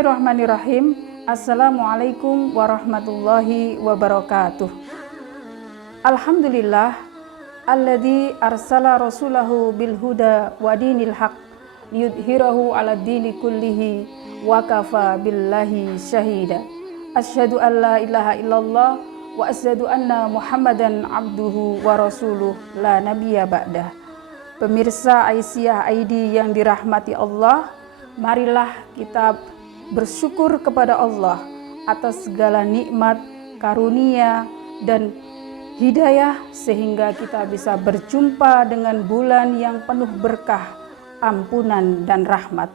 Bismillahirrahmanirrahim. Assalamualaikum warahmatullahi wabarakatuh. Alhamdulillah alladzi arsala rasulahu bil huda wa dinil haq liyudhhirahu 'ala dini kullihi wa kafa billahi syahida. Asyhadu an la ilaha illallah wa asyhadu anna Muhammadan abduhu wa rasuluh la nabiyya ba'dah. Pemirsa Aisyah ID yang dirahmati Allah, marilah kita bersyukur kepada Allah atas segala nikmat, karunia, dan hidayah sehingga kita bisa berjumpa dengan bulan yang penuh berkah, ampunan, dan rahmat.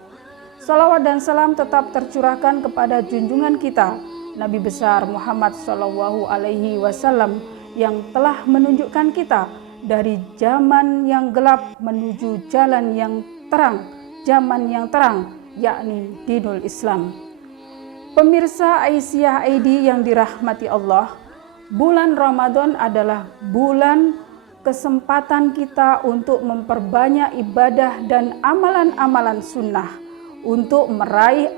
Salawat dan salam tetap tercurahkan kepada junjungan kita, Nabi besar Muhammad SAW yang telah menunjukkan kita dari zaman yang gelap menuju jalan yang terang, yakni dinul Islam. Pemirsa Aisyah ID yang dirahmati Allah, bulan Ramadan adalah bulan kesempatan kita untuk memperbanyak ibadah dan amalan-amalan sunnah untuk meraih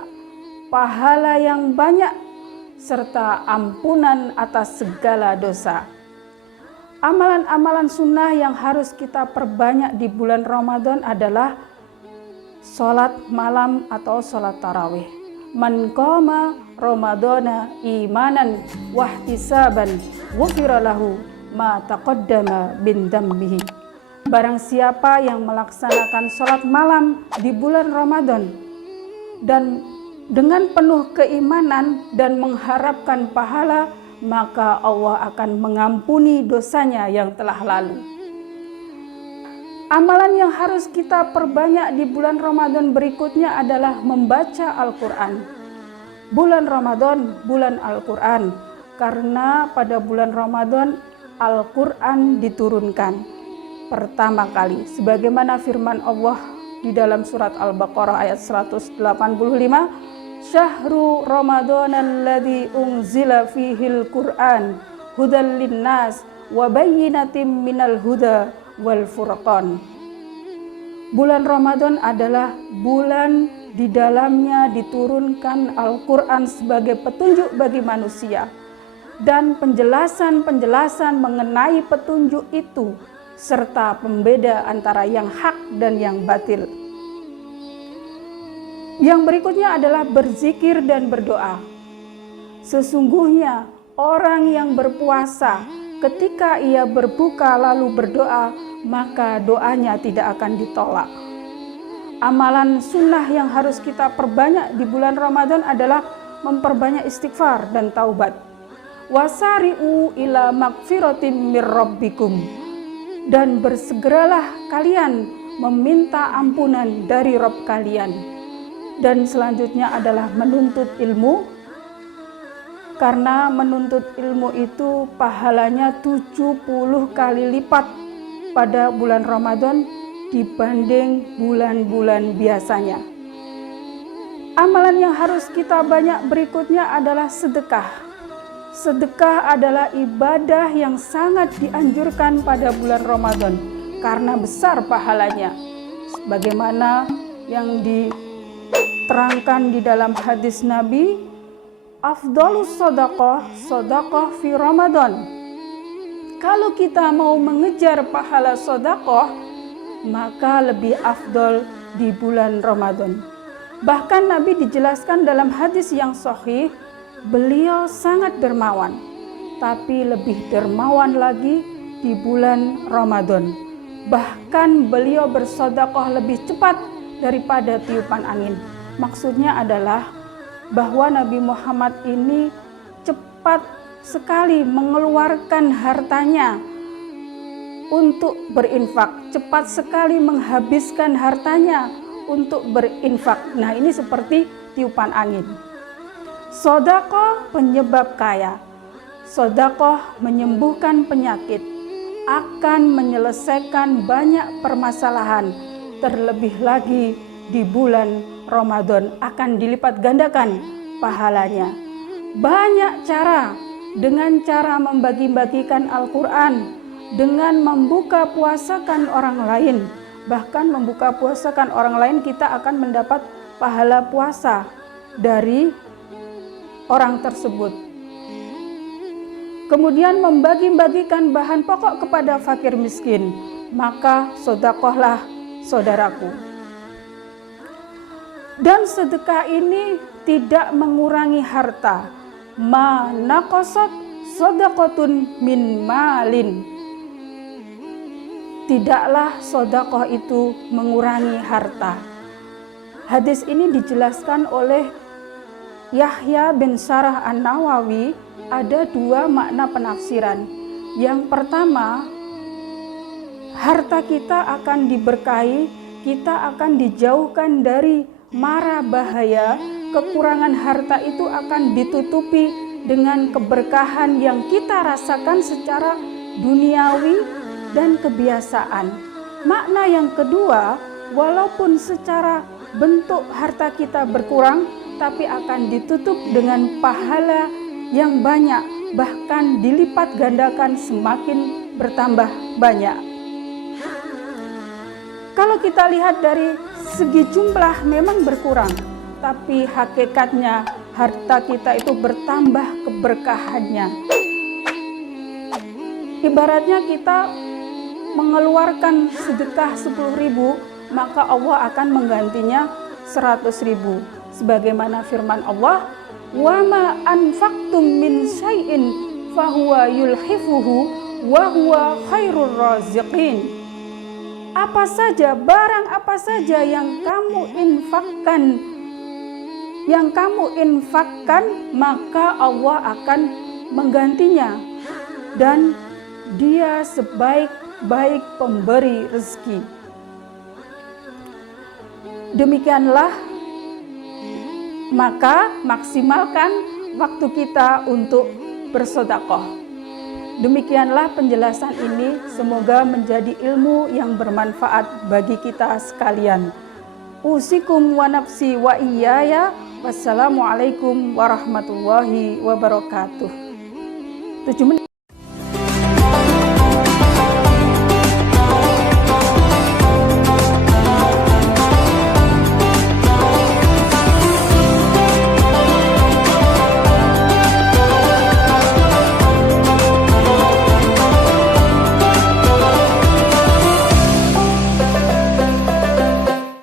pahala yang banyak serta ampunan atas segala dosa. Amalan-amalan sunnah yang harus kita perbanyak di bulan Ramadan adalah sholat malam atau sholat tarawih. Man qama ramadana imanan wahtisaban ghufira lahu ma taqaddama min dambihi. Barang siapa yang melaksanakan sholat malam di bulan Ramadan dan dengan penuh keimanan dan mengharapkan pahala, maka Allah akan mengampuni dosanya yang telah lalu. Amalan yang harus kita perbanyak di bulan Ramadan berikutnya adalah membaca Al-Quran. Bulan Ramadan, bulan Al-Quran, karena pada bulan Ramadan Al-Quran diturunkan pertama kali. Sebagaimana firman Allah di dalam surat Al-Baqarah ayat 185, Syahru Ramadan alladzi unzila fihil Qur'an hudal linnas wa bayyinatim minal huda wal furqan. Bulan Ramadan adalah bulan di dalamnya diturunkan Al-Quran sebagai petunjuk bagi manusia, dan penjelasan-penjelasan mengenai petunjuk itu serta pembeda antara yang hak dan yang batil. Yang berikutnya adalah berzikir dan berdoa. Sesungguhnya orang yang berpuasa ketika ia berbuka lalu berdoa, maka doanya tidak akan ditolak. Amalan sunnah yang harus kita perbanyak di bulan Ramadan adalah memperbanyak istighfar dan taubat. Wasari'u ila magfiratin mir rabbikum. Dan bersegeralah kalian meminta ampunan dari Rabb kalian. Dan selanjutnya adalah menuntut ilmu, karena menuntut ilmu itu pahalanya 70 kali lipat pada bulan Ramadan dibanding bulan-bulan biasanya. Amalan yang harus kita banyak berikutnya adalah sedekah. Sedekah adalah ibadah yang sangat dianjurkan pada bulan Ramadan karena besar pahalanya. Sebagaimana yang diterangkan di dalam hadis Nabi, afdhalus shadaqah fi Ramadan. Kalau kita mau mengejar pahala sedekah, maka lebih afdol di bulan Ramadan. Bahkan Nabi dijelaskan dalam hadis yang sahih, beliau sangat dermawan, tapi lebih dermawan lagi di bulan Ramadan. Bahkan beliau bersedekah lebih cepat daripada tiupan angin. Maksudnya adalah bahwa Nabi Muhammad ini cepat sekali mengeluarkan hartanya untuk berinfak, cepat sekali menghabiskan hartanya untuk berinfak. Nah, ini seperti tiupan angin. Sedekah penyebab kaya, sedekah menyembuhkan penyakit, akan menyelesaikan banyak permasalahan, terlebih lagi di bulan Ramadan akan dilipat gandakan pahalanya. Banyak cara, dengan cara membagi-bagikan Al-Quran, dengan membuka puasakan orang lain. Bahkan membuka puasakan orang lain kita akan mendapat pahala puasa. dari orang tersebut. Kemudian membagi-bagikan bahan pokok kepada fakir miskin, maka sedekahlah saudaraku. Dan sedekah ini tidak mengurangi harta. Ma naqasat shadaqatun min malin. Tidaklah sedekah itu mengurangi harta. Hadis ini dijelaskan oleh Yahya bin Syarah An-Nawawi. Ada dua makna penafsiran. Yang pertama, harta kita akan diberkahi, kita akan dijauhkan dari mara bahaya. Kekurangan harta itu akan ditutupi dengan keberkahan yang kita rasakan secara duniawi dan kebiasaan. Makna yang kedua, walaupun secara bentuk harta kita berkurang, tapi akan ditutup dengan pahala yang banyak, bahkan dilipat gandakan semakin bertambah banyak. Kalau kita lihat dari segi jumlah memang berkurang, tapi hakikatnya harta kita itu bertambah keberkahannya. Ibaratnya kita mengeluarkan sedekah 10.000, maka Allah akan menggantinya 100.000. Sebagaimana firman Allah, wa ma anfaqtum min syai'in fahuwa yulhifuhu wa huwa khairur raziqin. Apa saja, barang apa saja yang kamu infakkan, maka Allah akan menggantinya, dan Dia sebaik-baik pemberi rezeki. Demikianlah, maka maksimalkan waktu kita untuk bersedekah. Demikianlah penjelasan ini, semoga menjadi ilmu yang bermanfaat bagi kita sekalian. Usikum wa nafsi wa iyaya. Wassalamualaikum warahmatullahi wabarakatuh. 7 menit.